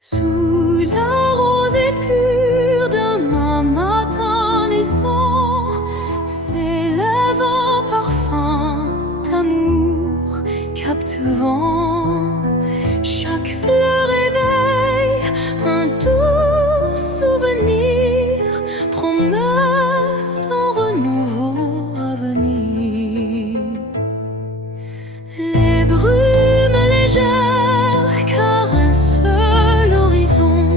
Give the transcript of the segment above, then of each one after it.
Sous la rosée pure d'un matin naissant s'élève un parfum d'amour captivant. Chaque fleur éveille un doux souvenir, promesse d'un renouveau à venir. Les brumes légères caressent l'horizon,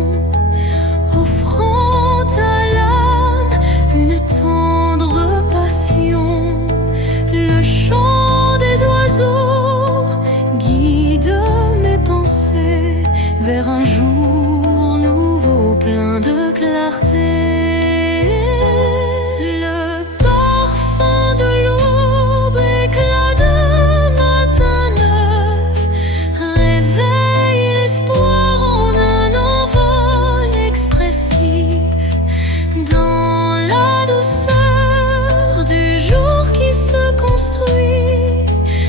offrant à l'âme une tendre passion. Le chant des oiseaux guide mes pensées vers un jour nouveau plein de clarté. Le parfum de l'aube, éclat de matin neuf, réveille l'espoir en un envol expressif. Dans la douceur du jour qui se construit,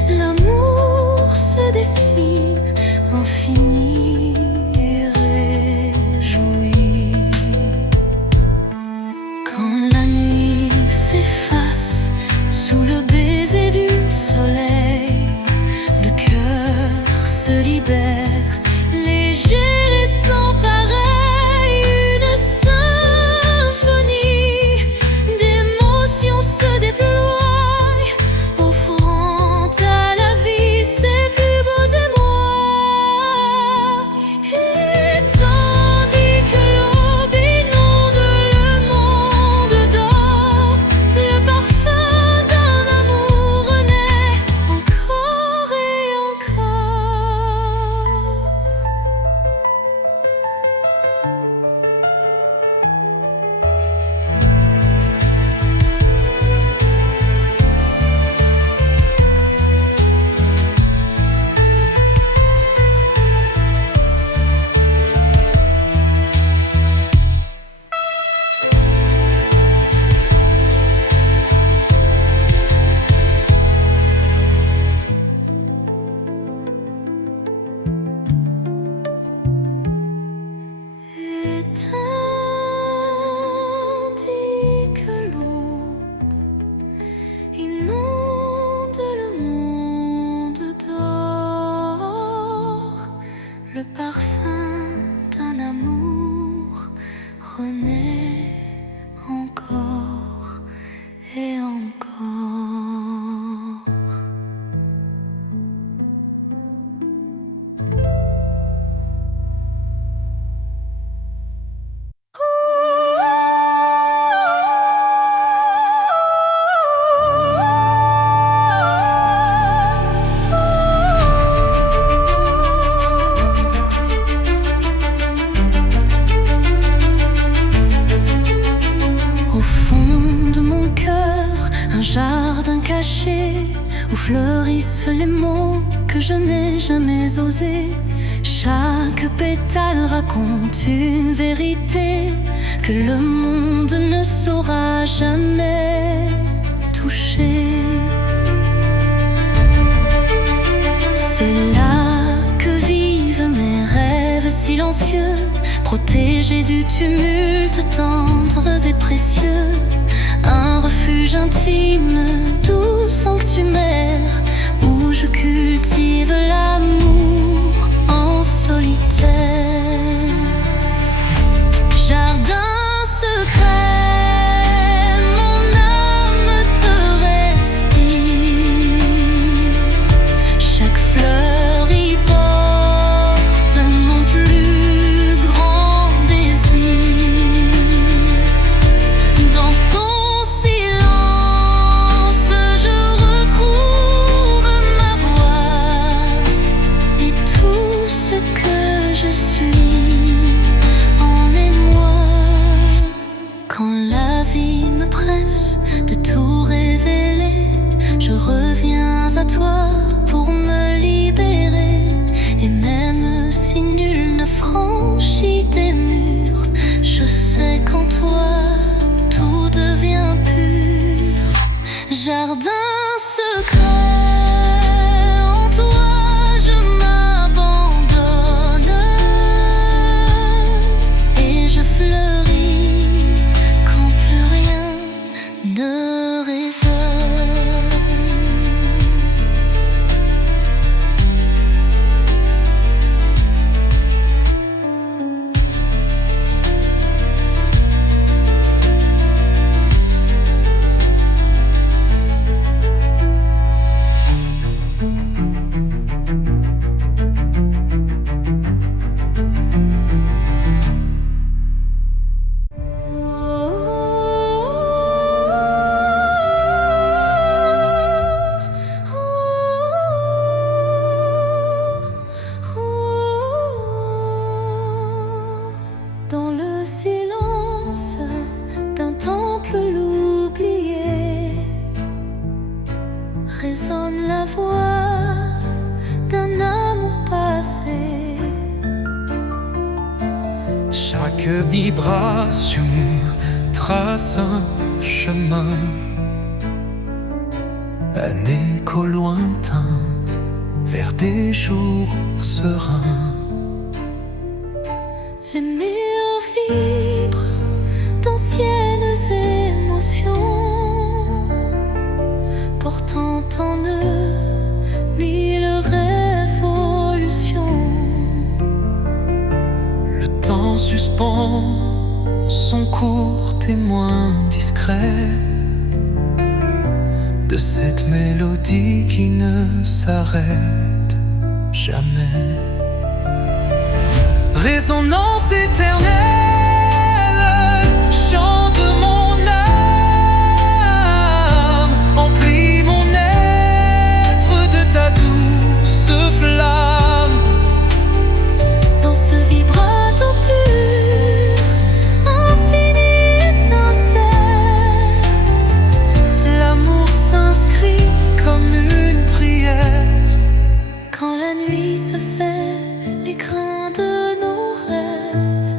l'amour se dessine, infini et réjoui. Quand la nuit s'efface sous le baiser du soleil, le cœur se libère, léger et sans pareil. Une symphonie d'émotions se déploie, offrant à la vie ses plus beaux émois. Et tandis que l'aube inonde le monde d'or, le parfum d'un amour renaît encore et encore. Et tandis que l'aube inonde le monde d'or, le parfum d'un amour renaît encore et encore. Au fond de mon cœur, un jardin caché où fleurissent les mots que je n'ai jamais osés. Chaque pétale raconte une vérité que le monde ne saura jamais toucher. C'est là que vivent mes rêves silencieux, protégés du tumulte, tendres et précieux. Un refuge intime, doux sanctuaire, où je cultive l'amour en solitaire. Jardin secret, mon âme te respire. Chaque fleur y porte mon plus grand désir. Dans ton silence, je retrouve ma voix et tout ce que je suis en émoi. Quand la vie me presse de tout révéler, je reviens à toi pour me libérer. Et même si nul ne franchit tes murs, je sais qu'en toi tout devient pur. Jardin secret, en toi je m'abandonne. le silence d'un temple l'oublié, résonne la voix d'un amour passé. Chaque vibration trace un chemin, un écho lointain vers des jours sereins. Les murs vibrent d'anciennes émotions, portant en eux mille révolutions. Le temps suspend son court témoin discret de cette mélodie qui ne s'arrête jamais. Résonance éternelle, chant de mon âme, emplis mon être de ta douce flamme. Dans ce vibrato pur, infini et sincère, L'amour s'inscrit comme une prière. quand la nuit se fait l'écrin de nos rêves,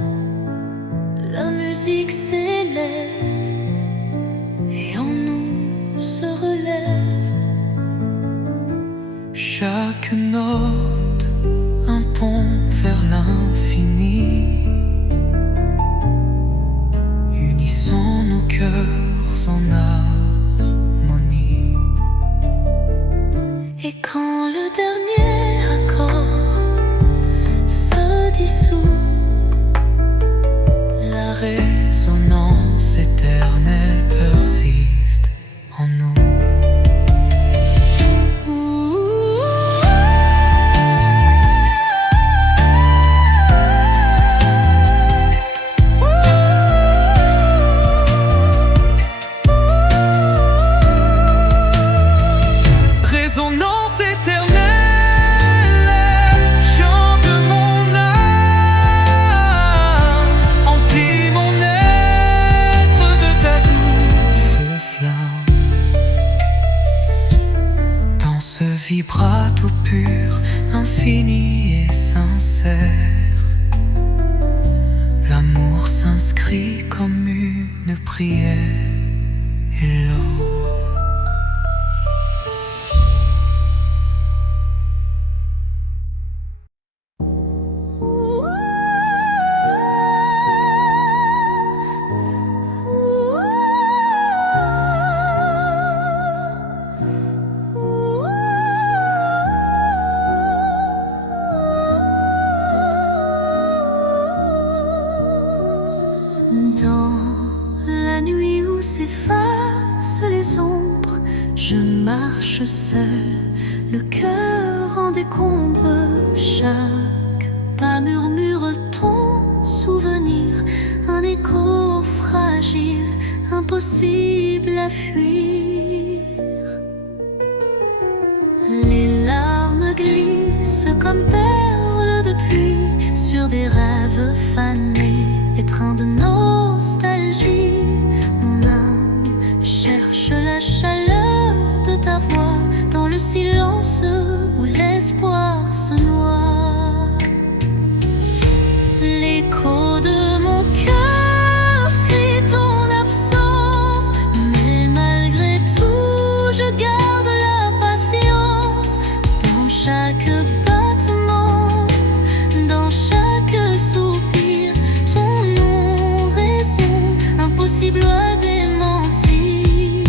la musique s'élève et en nous se relève. Chaque note un pont vers l'infini. Unissons nos cœurs en harmonie. Et quand le dernier accord se dissout, La résonance éternelle persiste en nous. Résonance éternelle, chant de mon âme, emplis mon être de ta douce flamme. Dans ce vibrato pur, infini et sincère, l'amour s'inscrit comme une prière et l'or. Dans la nuit où s'effacent les ombres, je marche seul, le cœur en décombre. Chaque pas murmure ton souvenir, un écho fragile, impossible à fuir. Les larmes glissent comme perles de pluie sur des rêves fanés, étreints de nostalgie. Mon âme cherche la chaleur de ta voix dans le silence où l'espoir se noie. L'écho de mon cœur crie ton absence, mais malgré tout je garde la patience. Dans chaque battement, dans chaque soupir, ton nom résonne, impossible à démentir.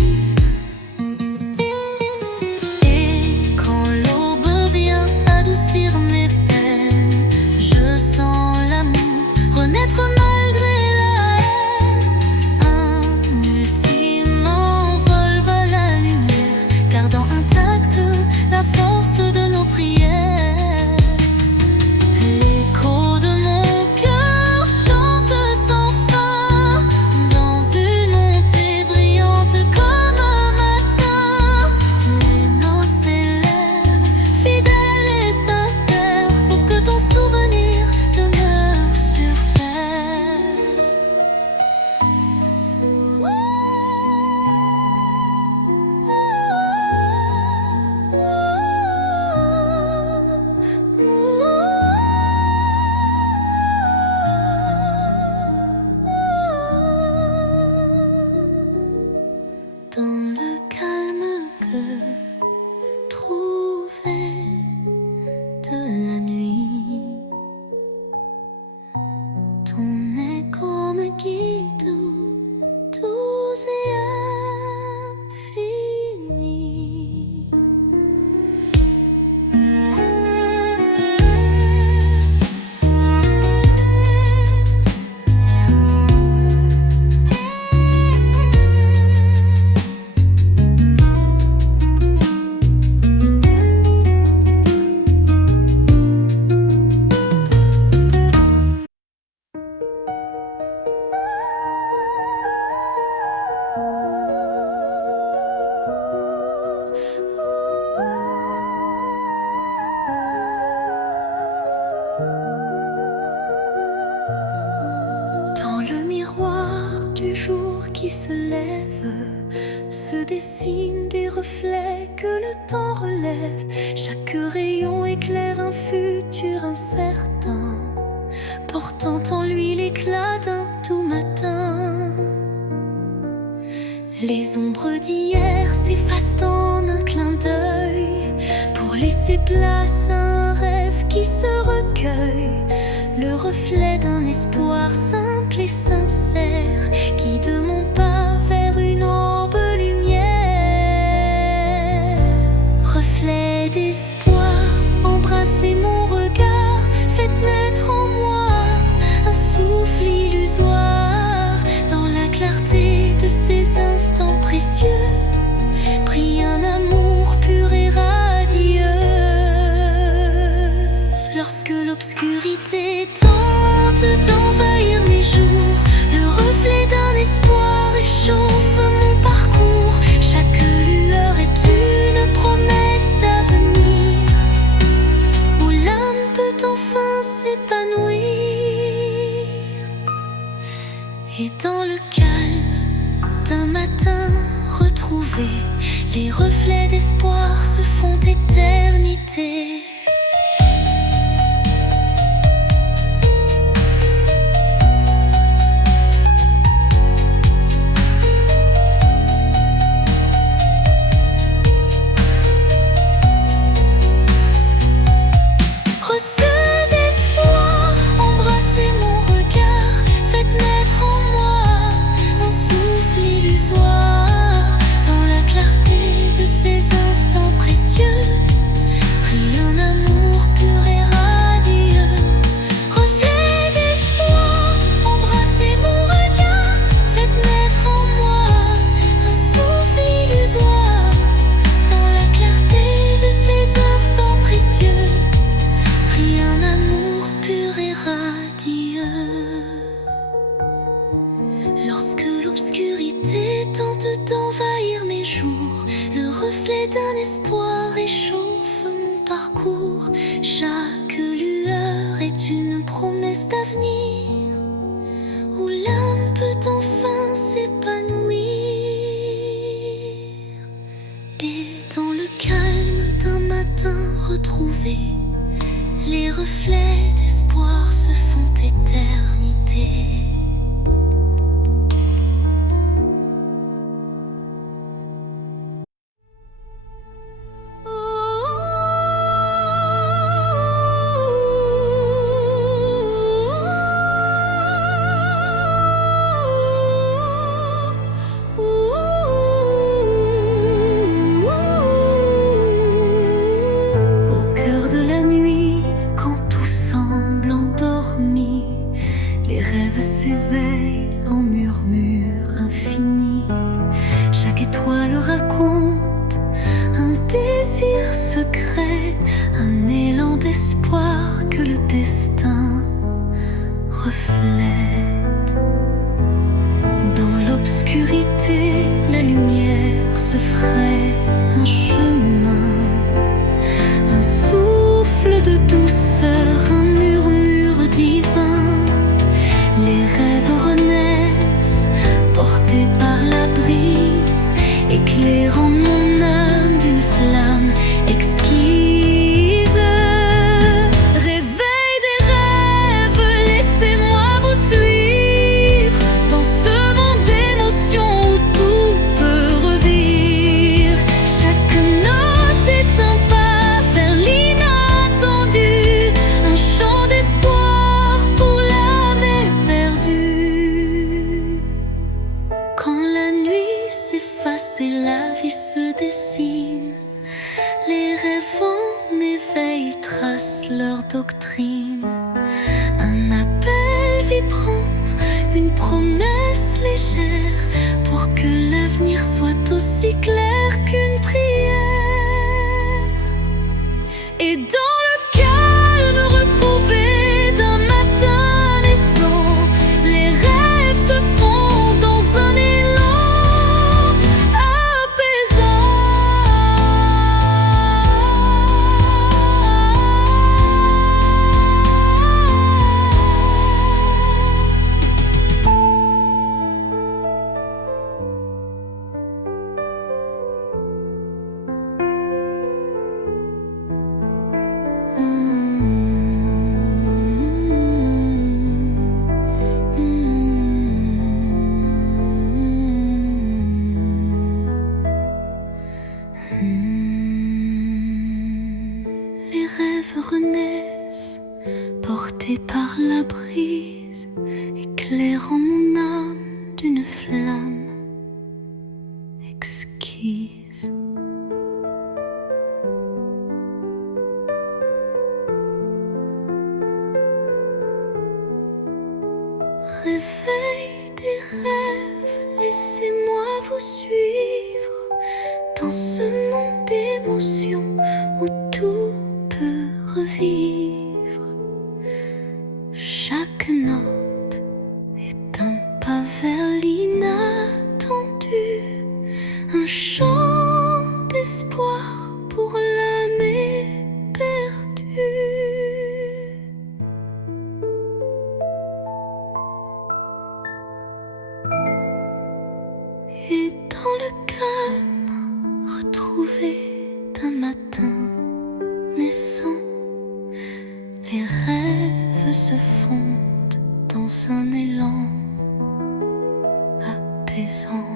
Et quand l'aube vient à Ton écho me guide doux et infini. Dans le miroir du jour qui se lève, se dessinent des reflets que le temps relève. Chaque rayon éclaire un futur incertain, portant en lui l'éclat d'un tout matin. Les ombres d'hier s'effacent en un clin d'œil, pour laisser place à un rêve qui se recueille. Le reflet d'un espoir simple et sincère guide mon pas vers une aube lumière. Reflet d'espoir, embrassez mon regard, faites naître en moi un souffle illusoire. Dans la clarté de ces instants précieux brille un amour pur et radieux. Lorsque l'obscurité tente d'envahir mes jours, le reflet d'un espoir réchauffe mon parcours. Chaque lueur est une promesse d'avenir, où l'âme peut enfin s'épanouir. Et dans le calme d'un matin retrouvé, les reflets d'espoir se font éternité. Dans la clarté de ces instants précieux brille un amour pur et radieux. Reflet d'espoir, embrassez mon regard, faites naître en moi un souffle illusoire. Dans la clarté de ces instants précieux brille un amour pur et radieux. Lorsque l'obscurité tente d'envahir mes jours, le reflet d'un espoir réchauffe mon parcours. Chaque lueur est une promesse d'avenir, où l'âme peut enfin s'épanouir. Et dans le calme d'un matin retrouvé, les reflets d'espoir se font éternité. Au cœur de la nuit, quand tout semble endormi, les rêves s'éveillent en murmures infinis. Chaque étoile raconte un désir secret, un élan d'espoir que le destin reflète. Dans l'obscurité, la lumière se fraye un chemin, un souffle de douceur, un murmure divin. Les rêves renaissent, portés par la brise, éclairant mon âme d'une flamme exquise. Réveil des rêves, laissez-moi vous suivre dans ce monde d'émotions où tout peut revivre. Chaque note doctrine. Un appel vibrant, une promesse légère, pour que l'avenir soit aussi clair qu'une prière. Et dans le calme retrouvé d'un matin naissant, les rêves se font dans un élan apaisant. Les rêves renaissent, portés par la brise, éclairant mon âme d'une flamme exquise. Réveil des rêves, laissez-moi vous suivre dans ce monde d'émotions où tout peut revivre. Chaque note est un pas vers l'inattendu, un chant d'espoir pour l'âme éperdue. Et dans le calme retrouvé d'un matin naissant, les rêves se fondent dans un élan apaisant.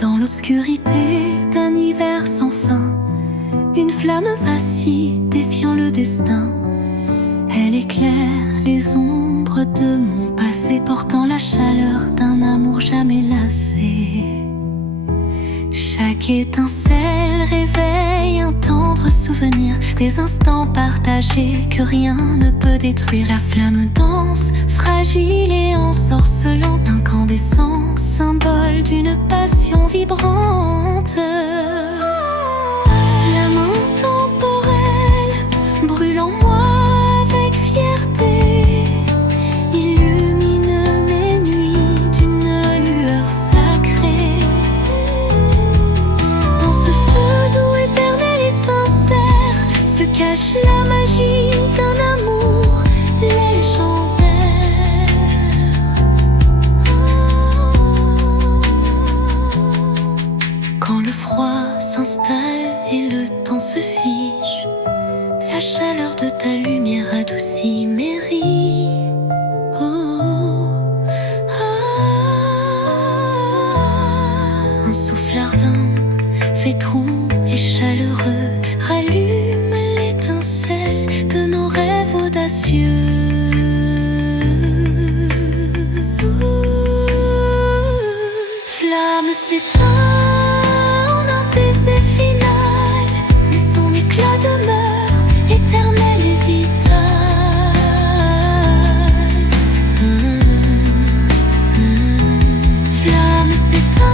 Dans l'obscurité d'un hiver sans fin, une flamme vacille défiant le destin. Elle éclaire les ombres de mon passé, portant la chaleur d'un amour jamais lassé. Chaque étincelle réveille un tendre souvenir, des instants partagés que rien ne peut détruire. La flamme danse, fragile et ensorcelante, incandescent, symbole d'une passion vibrante. Flamme intemporelle, brûle en moi avec fierté, illumine mes nuits d'une lueur sacrée. Dans ce feu doux, éternel et sincère, se cache la magie d'un amour légendaire. Quand le froid s'installe et le temps se fige, la chaleur de ta lumière adoucit mes rides. Un souffle ardent, fétroux et chaleureux, rallume l'étincelle de nos rêves audacieux. Flamme s'éteint en un baiser final, mais son éclat demeure éternel et vital. Flamme s'éteint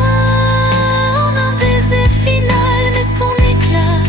en un baiser final, mais son éclat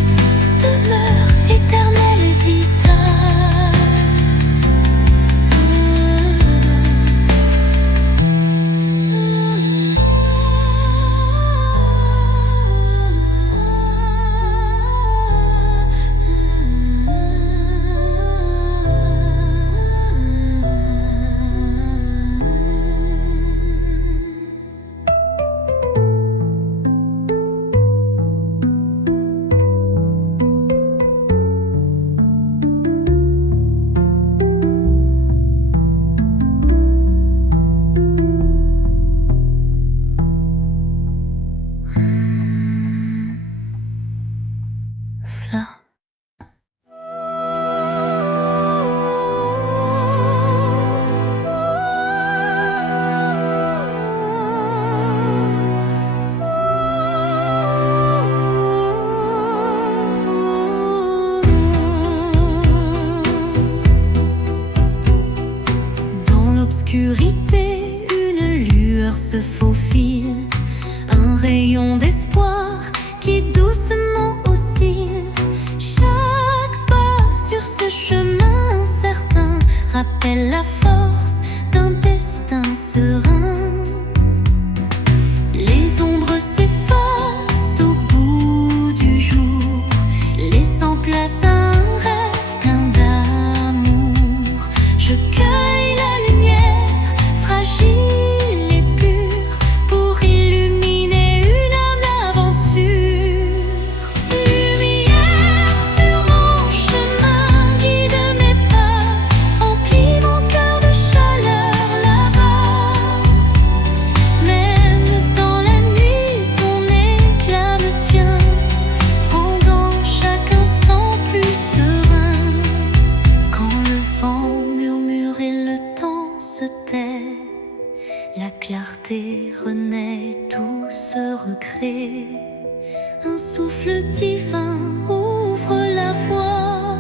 souffle divin ouvre la voie,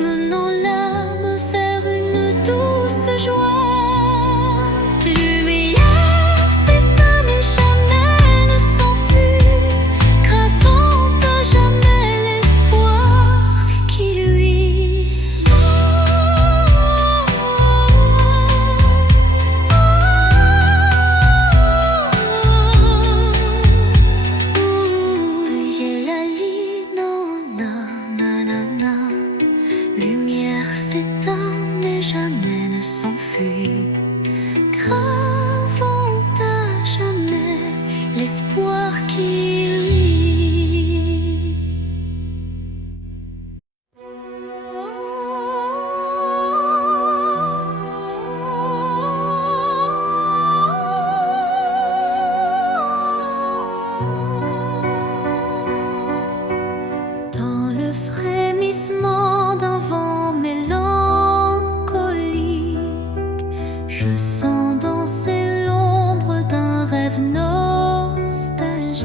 menant l'âme vers une douce joie. Lumière s'éteint mais jamais ne s'enfuit, gravant à jamais l'espoir qui luit. Lumière s'éteint mais jamais ne s'enfuit, gravant à jamais l'espoir qui luit. Dans le frémissement d'un vent mélancolique, je sens danser l'ombre d'un rêve nostalgique.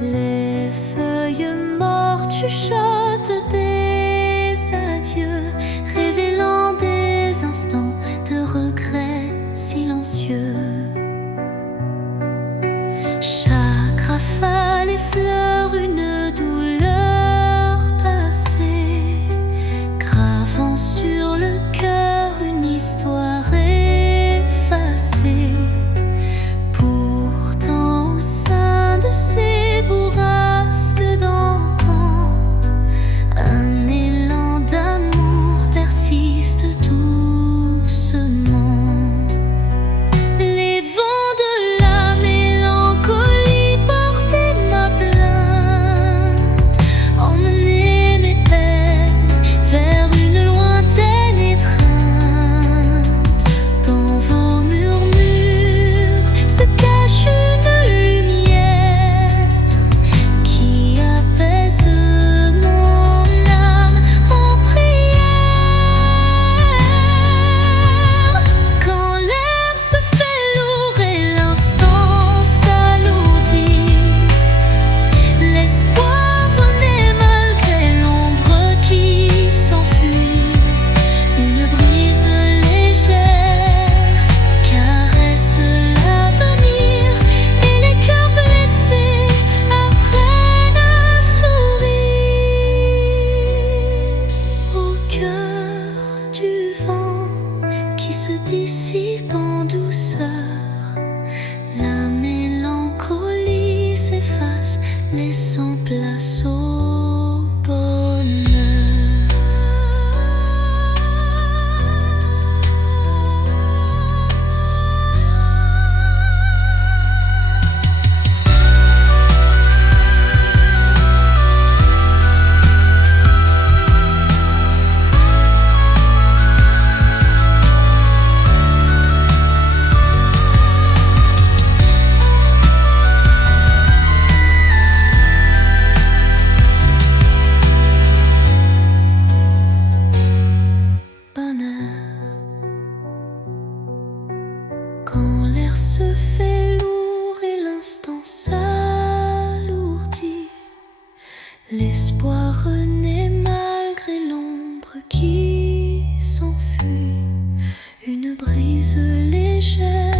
Les feuilles mortes chuchotent des adieux, révélant des instants de regret silencieux. Chaque rafale effleure une douleur passée, gravant sur le cœur une histoire effacée. Pourtant au sein de ces bourrasques d'antan, un élan d'amour persiste doucement. Les vents de la mélancolie portaient ma plainte, emmenaient mes peines vers une lointaine étreinte. Dans vos murmures se cache une lumière qui apaise mon âme en prière. Quand l'air se fait lourd et l'instant s'alourdit, l'espoir renaît malgré l'ombre qui s'enfuit. Une brise légère caresse l'avenir et les cœurs blessés apprennent à sourire. Au cœur du vent qui se dissipe en douceur, la mélancolie s'efface, laissant place au bonheur. Quand l'air se fait lourd et l'instant s'alourdit, l'espoir renaît malgré l'ombre qui s'enfuit. Une brise légère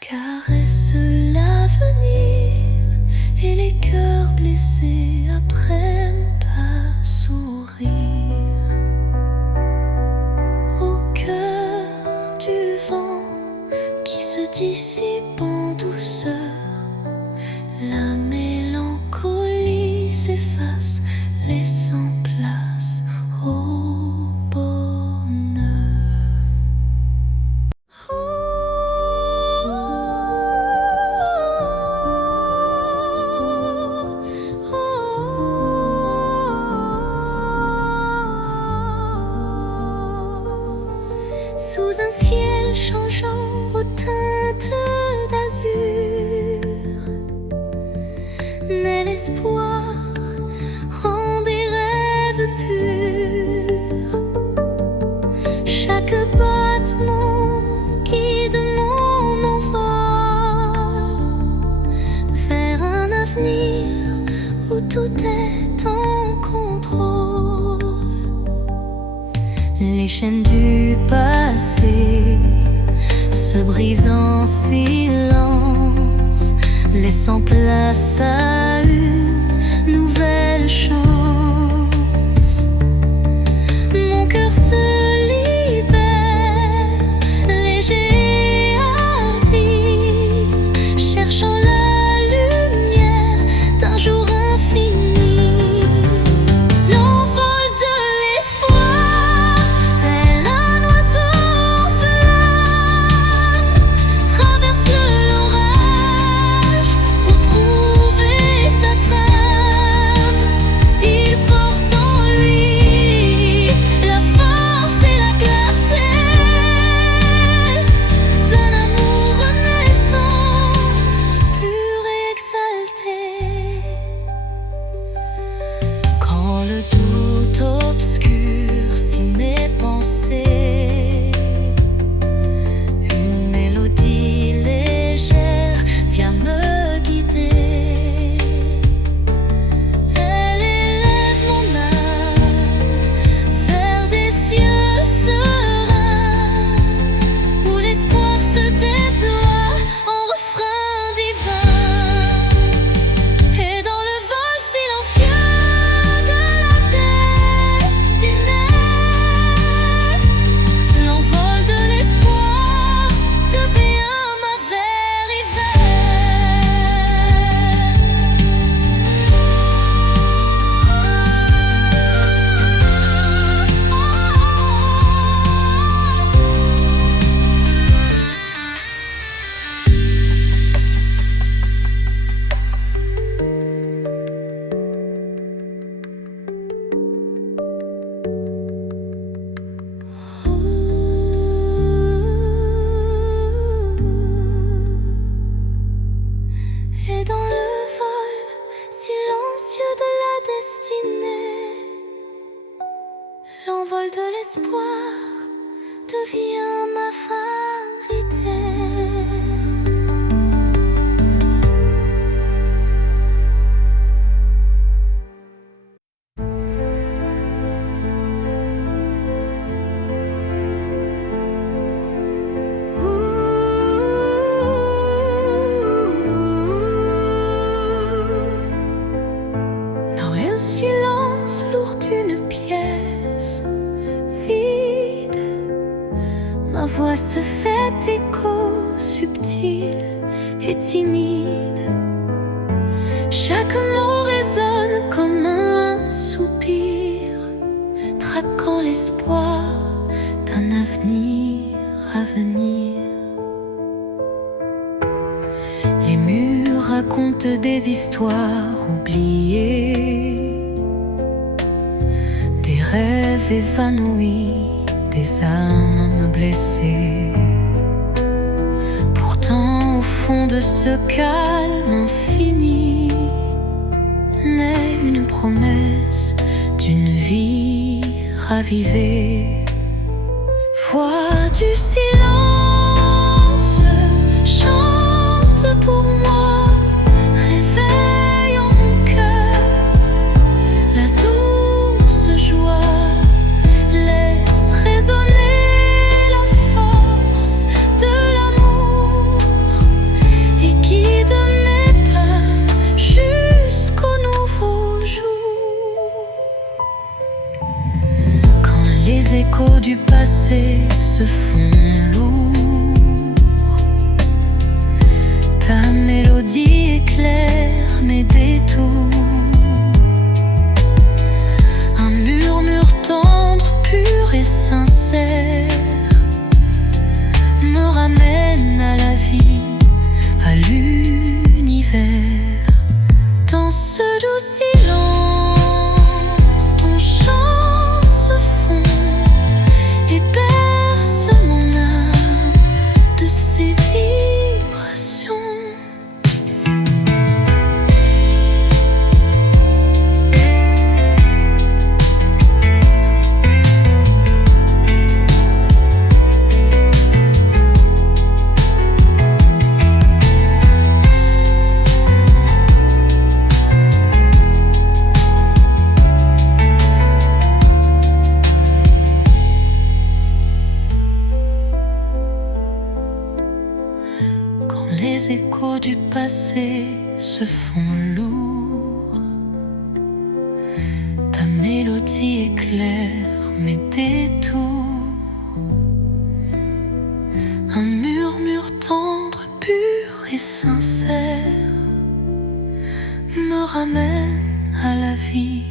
caresse l'avenir et les cœurs blessés apprennent à sourire. Au cœur du vent qui se dissipe en douceur, la mélancolie s'efface, laissant place au bonheur. Sous un ciel changeant aux teintes d'azur, naît l'espoir en des rêves purs. Chaque battement guide mon envol vers un avenir tout est en contrôle. Les chaînes du passé se brisent en silence, laissant place à une nouvelle chance. Mon cœur se libère, léger et hardi, cherchant la lumière d'un jour infini. L'envol de l'espoir, tel un oiseau en flamme, traverse l'orage pour trouver sa trame. Il porte en lui la force et la clarté d'un amour renaissant, pur et exalté. Quand le doute obscurcit mes pensées, une mélodie légère vient me guider. Elle élève mon âme vers des cieux sereins, où l'espoir se déploie en refrain divin. Et dans le vol silencieux de la destinée, l'envol de l'espoir devient ma vérité. Et dans le vol silencieux de la destinée, l'envol de l'espoir devient ma vérité. Dans un silence lourd d'une pièce vide, ma voix se fait écho subtil et timide. Chaque mot résonne comme un soupir, traquant l'espoir d'un avenir à venir. Les murs racontent des histoires oubliées, des rêves évanouis, des âmes blessées. Pourtant, au fond de ce calme infini, naît une promesse d'une vie ravivée. Voix du silence, chante pour moi, réveille en mon cœur la douce joie, laisse résonner la force de l'amour et guide mes pas jusqu'au nouveau jour. Quand les échos du passé se font lourds, ta mélodie éclaire mes détours. Un murmure tendre, pur et sincère me ramène à la vie, à l'univers. Dans ce doux silence, ton chant se fond et berce mon âme de ses vibrations. passé se font lourds. Ta mélodie éclaire mes détours. Un murmure tendre, pur et sincère me ramène à la vie,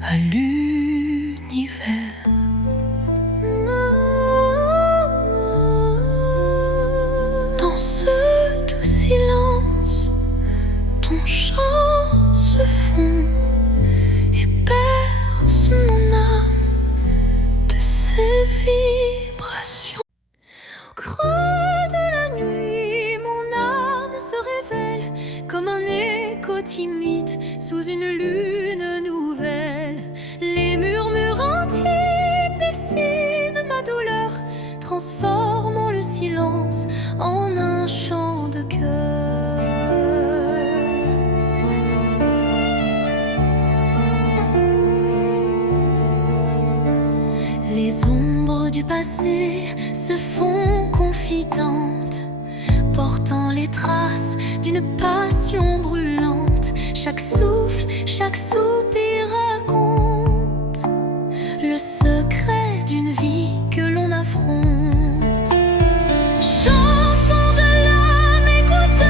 à l'univers. Dans ce doux silence, ton chant se fond et berce mon âme de ses vibrations. Au creux de la nuit, mon âme se révèle comme un écho timide sous une lune nouvelle. Les murmures intimes dessinent ma douleur, transformant le silence en un chant de cœur. Les ombres du passé se font confidentes, portant les traces d'une passion brûlante. Chaque souffle, chaque soupir raconte le secret d'une vie que l'on affronte. Chanson de l'âme, écoute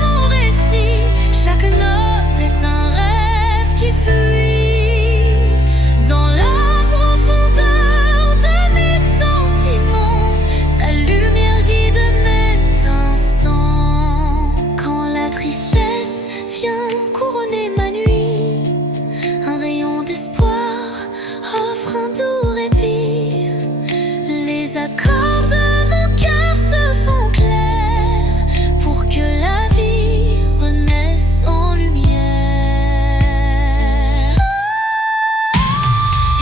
mon récit. Chaque note est un rêve qui fuit dans la profondeur de mes sentiments. Ta lumière guide mes instants. Quand la tristesse vient couronner ma nuit, un rayon d'espoir offre un doux répit. Les accords de mon cœur se font clairs pour que la vie renaisse en lumière.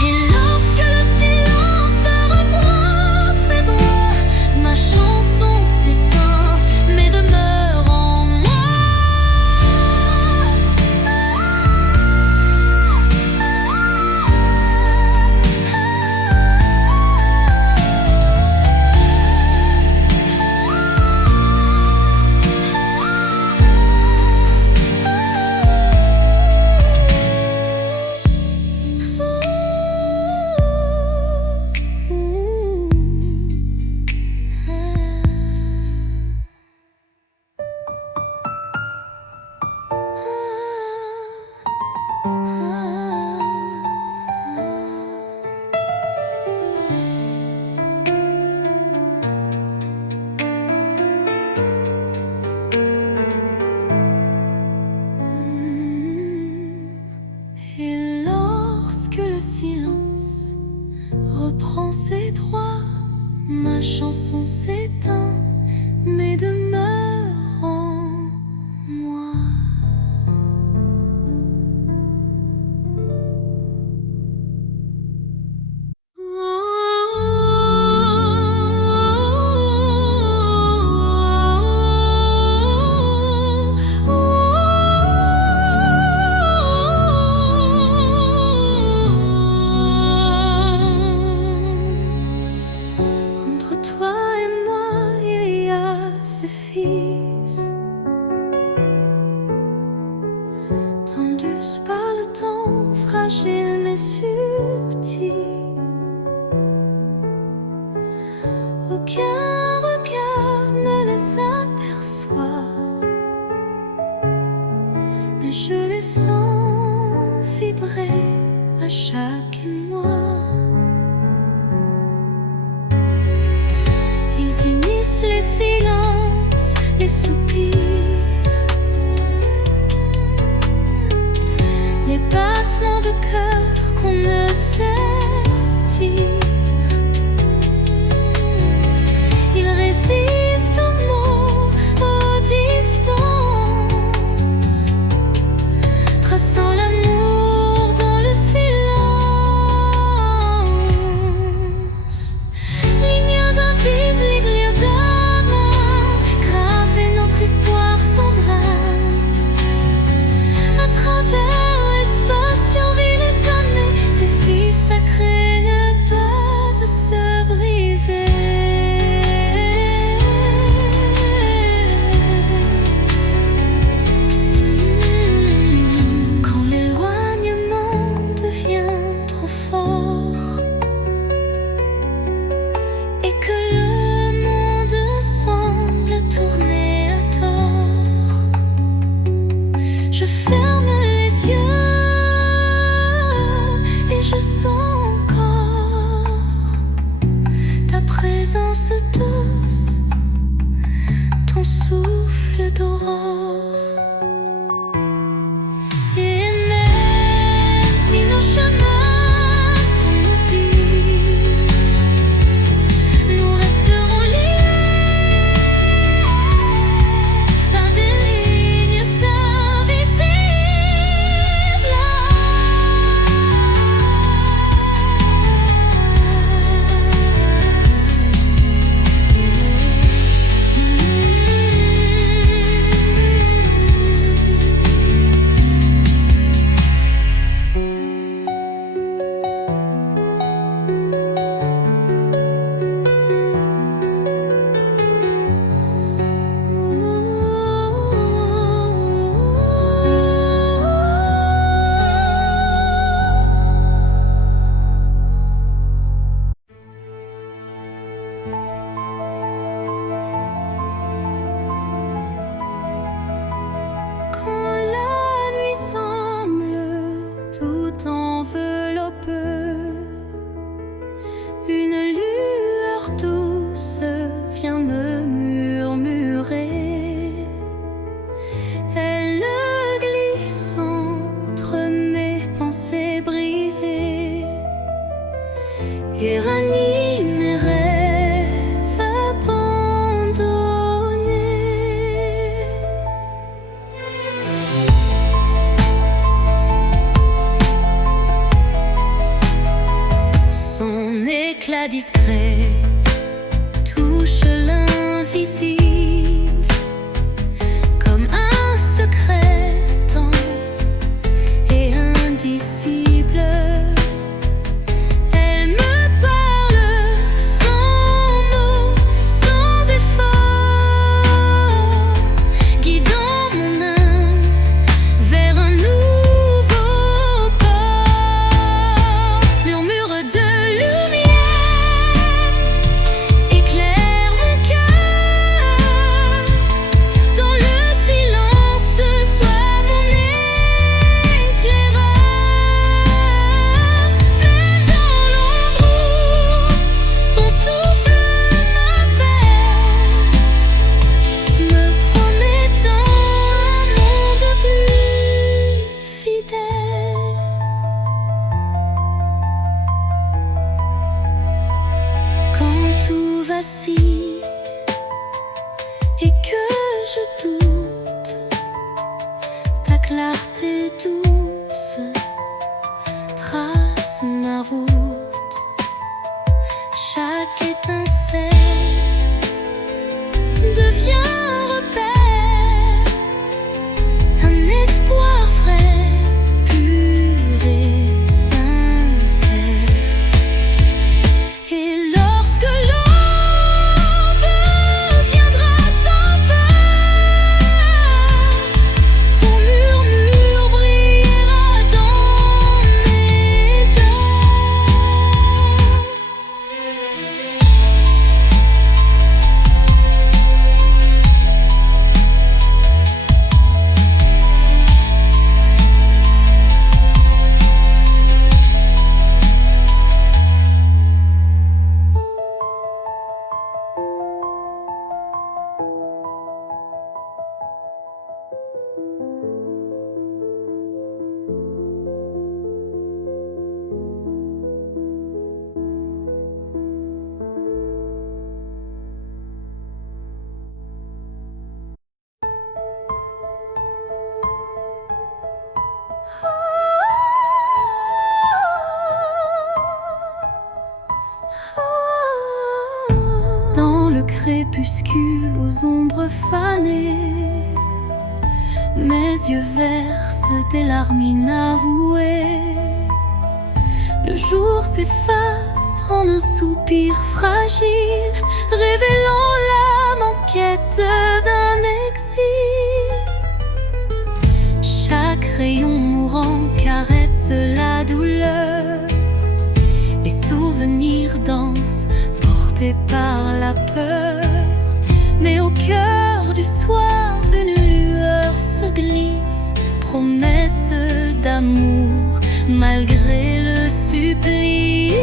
Et lorsque le silence reprend ses droits, ma chanson s'éteint mais demeure en moi. Et lorsque le silence reprend ses droits, ma chanson s'éteint mais demeure en moi. Entre toi et moi, il y a ce fils, tendus par le temps, fragile mais subtil. Aucun regard ne les aperçoit, mais je les sens vibrer à chaque émoi. Ils unissent les silences, les soupirs, les battements de cœur qu'on ne sait dire. Ils résistent aux mots, aux distances, traçant l'amour dans le silence. Lignes invisibles d'âme, graver notre histoire sans drame. À travers l'espace survit les années, ces filles sacrées Je ferme les yeux et je sens encore ta présence douce, ton souffle d'aurore. Et même si nos chemins sont mobiles, nous resterons liés par des lignes invisibles. Quand la nuit semble tout envelopper, une lueur douce vient me murmurer. Elle glisse entre mes pensées brisées et ranime mes rêves abandonnés. Son éclat discret touche l'invisible comme un secret tendre et indicible. Elle me parle sans mots, sans effort, guidant mon âme vers un nouveau port. Murmure de lumière éclaire mon cœur. Dans le silence, sois mon éclaireur. Même dans l'ombre où ton souffle m'appelle, me promettant un monde plus fidèle. Quand tout vacille et que je doute, ta clarté douce trace ma route. Chaque étincelle devient un repère, un espoir vrai, pur et sincère. Et lorsque l'aube viendra sans peur, ton murmure brillera dans mes heures. Dans le crépuscule aux ombres fanées, mes yeux versent des larmes inavouées. Le jour s'efface en un soupir fragile, révélant l'âme en quête d'un exil. Chaque rayon mourant caresse la douleur. Les souvenirs dansent, portés par la peur. Mais au cœur du soir, une lueur se glisse, d'amour malgré le supplice.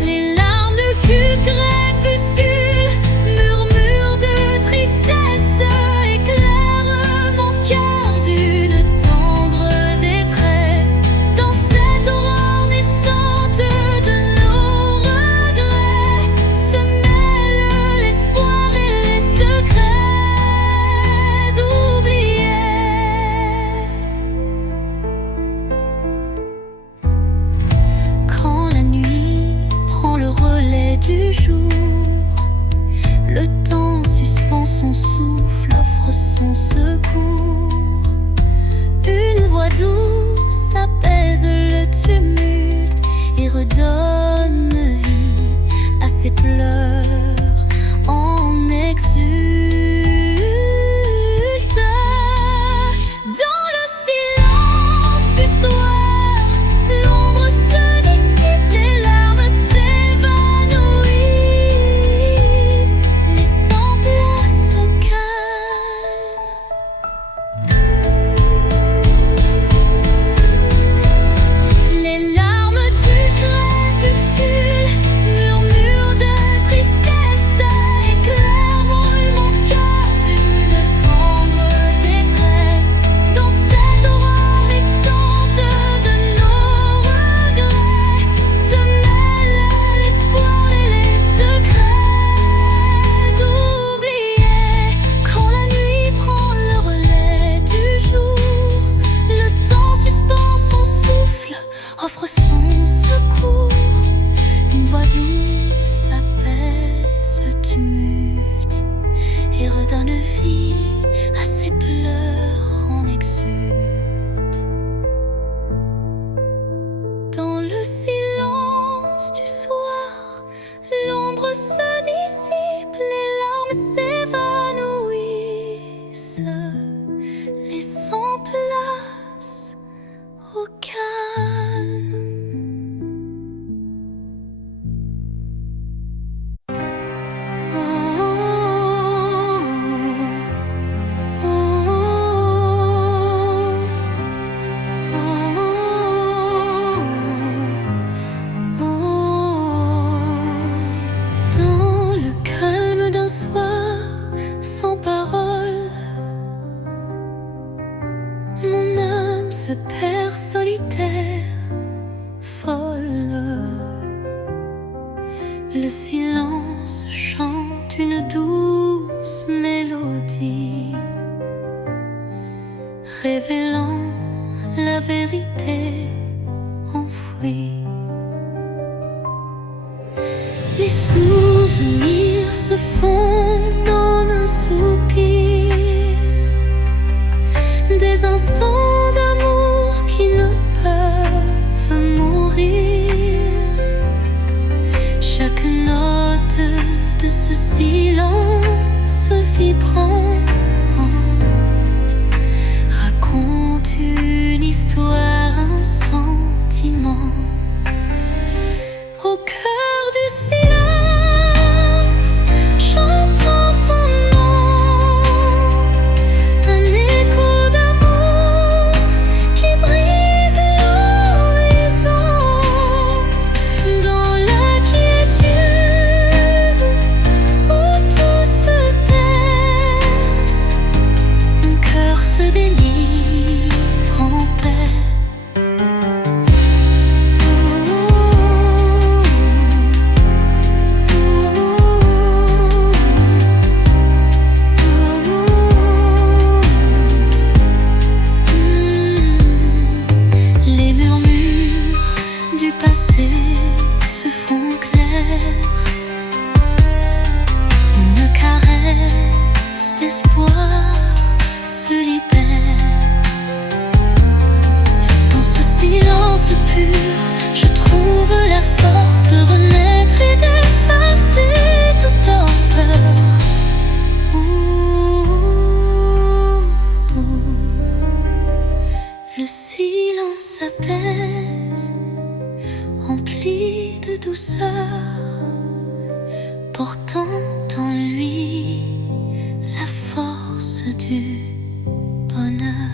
Les larmes de crépuscule, murmures de tristesse éclairent mon cœur d'une tendre détresse. Dans cette aurore naissante de nos regrets se mêlent l'espoir et les secrets oubliés. Quand la nuit prend le relais du jour, le temps suspend son souffle, offre son secours. Une voix douce apaise le tumulte et redonne vie à ses pleurs en exulte. Dans le silence du soir, l'ombre se dissipe, les larmes s'évanouissent, laissant place au calme. Les larmes du crépuscule, murmures de tristesse éclairent mon cœur d'une tendre détresse. Dans cette aurore naissante de nos regrets se mêlent l'espoir et les secrets oubliés. Quand la nuit prend le relais du jour, le temps suspend son souffle, offre son secours. Une voix douce apaise le tumulte et redonne vie à ses pleurs en exulte. Dans le silence du soir, l'ombre se dissipe, les larmes s'évanouissent, laissant place au calme. Oh, oh, oh, oh. Dans le calme d'un soir sans parole, mon âme se perd solitaire, folle. Le silence chante une douce mélodie, révélant la vérité enfouie. Les souvenirs se fondent en un soupir, des instants d'amour qui ne peuvent mourir. Chaque note de ce silence vibrant raconte une histoire, un sentiment. Au cœur du silence, j'entends ton nom, un écho d'amour qui brise l'horizon. Dans la quiétude où tout se tait, mon cœur se délivre en paix. Les murmures du passé se font clairs, une caresse d'espoir se libère. Dans ce silence pur, je trouve la force de renaître et d'effacer toute torpeur. Le silence apaise, empli de douceur, portant en lui la force du bonheur.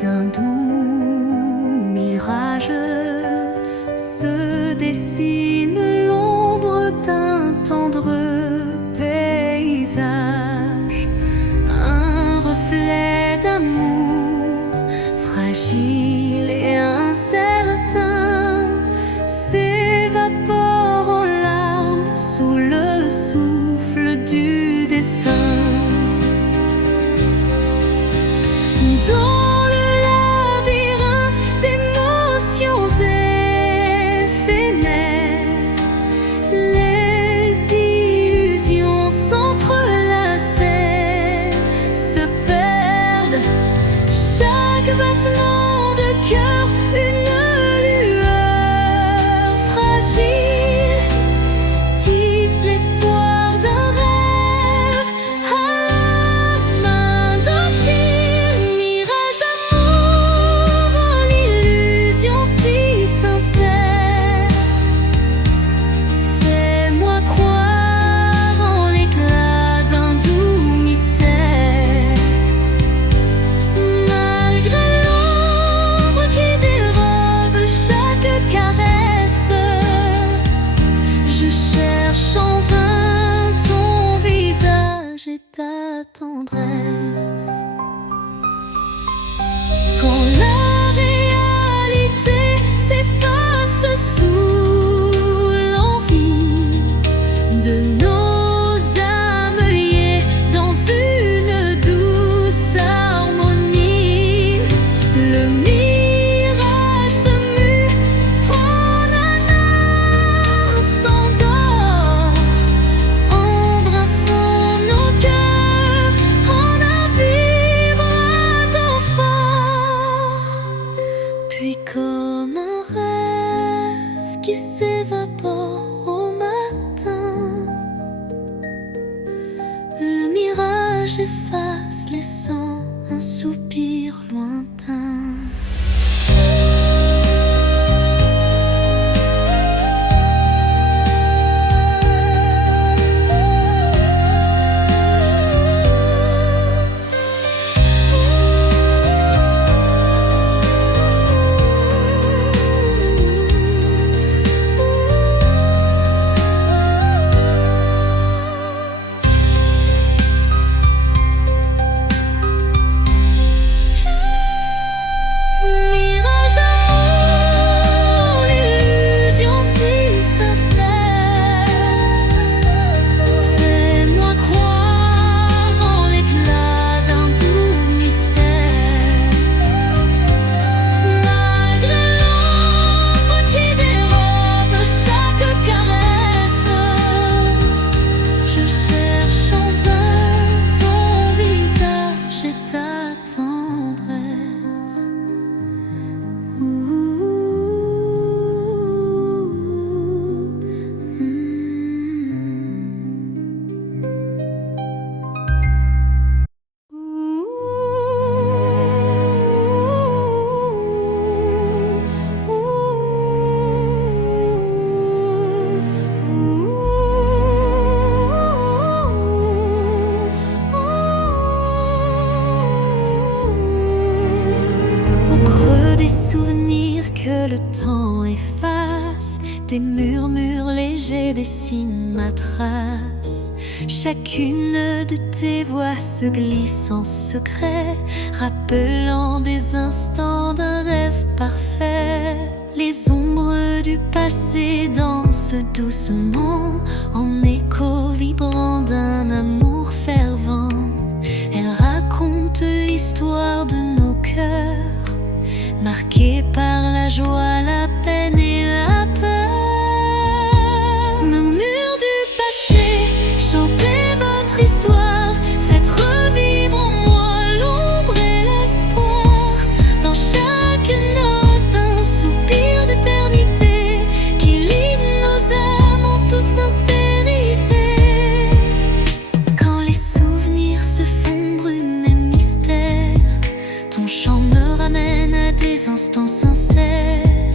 d'un doux mirage se dessine l'ombre d'un tendre paysage, un reflet d'amour fragile et incertain s'évapore en larmes sous le souffle du destin. Dans le labyrinthe d'émotions éphémères, les illusions s'entrelacent, se perdent. Chaque battement de cœur, une lueur fragile, tisse l'espoir d'un rêve à la main docile. Mirage d'amour en illusion si sincère, fais-moi croire en l'éclat d'un doux mystère. Malgré l'ombre qui dérobe chaque caresse, je cherche en vain ton visage et ta tendresse. Quand la réalité s'efface sous l'envie de nos âmes liées dans une douce harmonie, le mirage se mue en un instant d'or, embrassant nos cœurs en un vibrato fort. Puis comme un rêve qui s'évapore au matin, le mirage efface, laissant un soupir lointain. Mirage d'amour, l'illusion si sincère, fais-moi croire en l'éclat d'un doux mystère. Malgré l'ombre qui dérobe chaque caresse, je cherche en vain ton visage et ta tendresse. Au creux des souvenirs que le temps efface, des murmures légers dessinent ma trace. Chacune de tes voix se glisse en secret, rappelant des instants d'un rêve parfait. Les ombres du passé dansent doucement, en écho vibrant d'un amour fervent. Elles racontent l'histoire de nos cœurs, marqués par la joie, la peine et la peur. Murmures du passé, chantez votre histoire, faites revivre en moi l'ombre et l'espoir. Dans chaque note, un soupir d'éternité qui lie nos âmes en toute sincérité. Quand les souvenirs se font brume et mystère, ton chant me ramène à des instants sincères.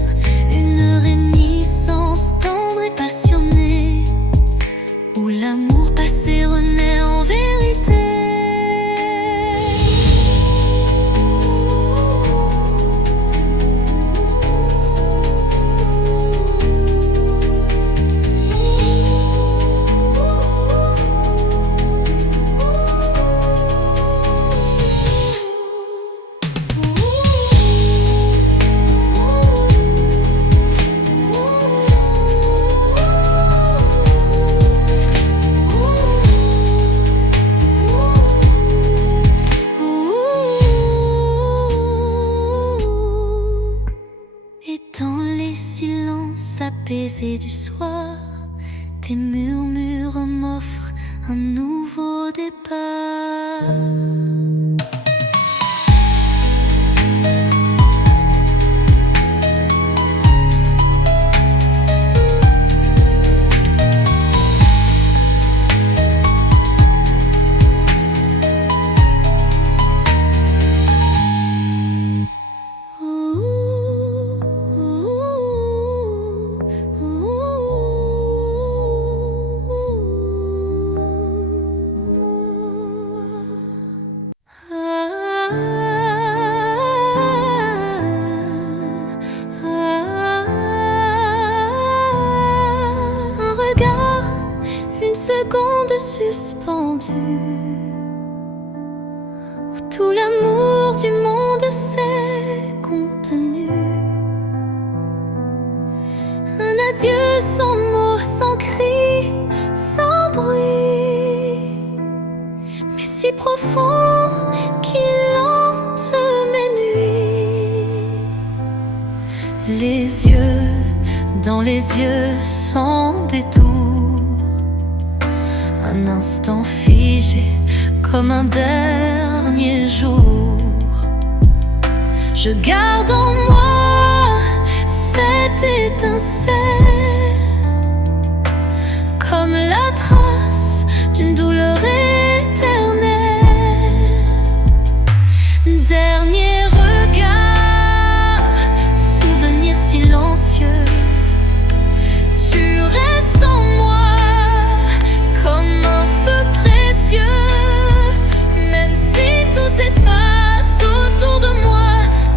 baisers du soir, tes murmures m'offrent un nouveau départ. Une seconde suspendue, où tout l'amour du monde s'est contenu. Un adieu sans mots, sans cri, sans bruit, mais si profond qu'il hante mes nuits. Les yeux dans les yeux sans détour, un instant figé comme un dernier jour. Je garde en moi cette étincelle, comme la trace d'une douleur éternelle. Dernier regard, souvenir silencieux, tu restes en moi comme un feu précieux. Même si tout s'efface autour de moi,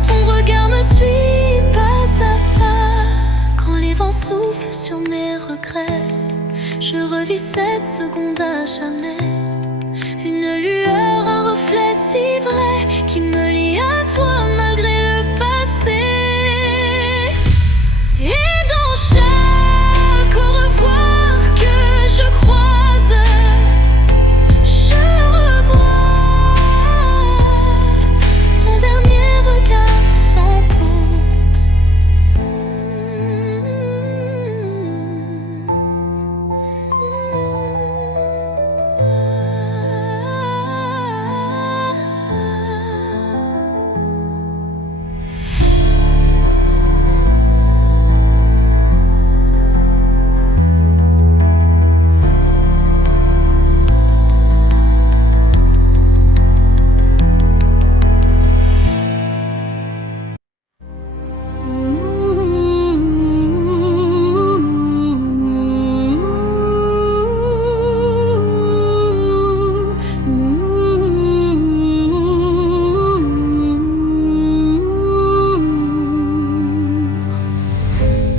ton regard me suit pas à pas. Quand les vents soufflent sur mes regrets, je revis cette seconde à jamais. Une lueur, un reflet si vrai qui me lie à toi malgré le passé. Et dans chaque au revoir que je croise, je revois ton dernier regard sans pause.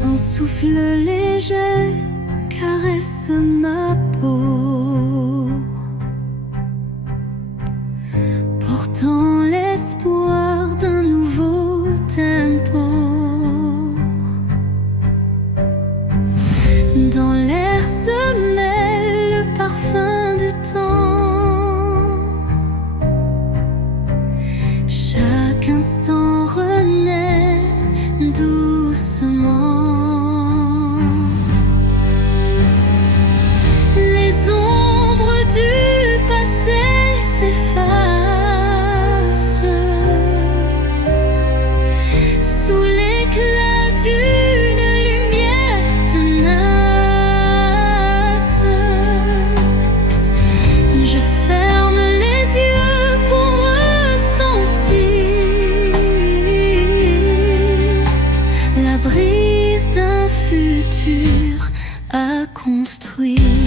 Un souffle léger caresse ma peau, portant l'espoir d'un nouveau tempo. Dans l'air se mêle le parfum du temps. Chaque instant renaît doucement. Les ombres du passé s'effacent sous l'éclat d'une lumière tenace. Je ferme les yeux pour ressentir la brise d'un futur à construire.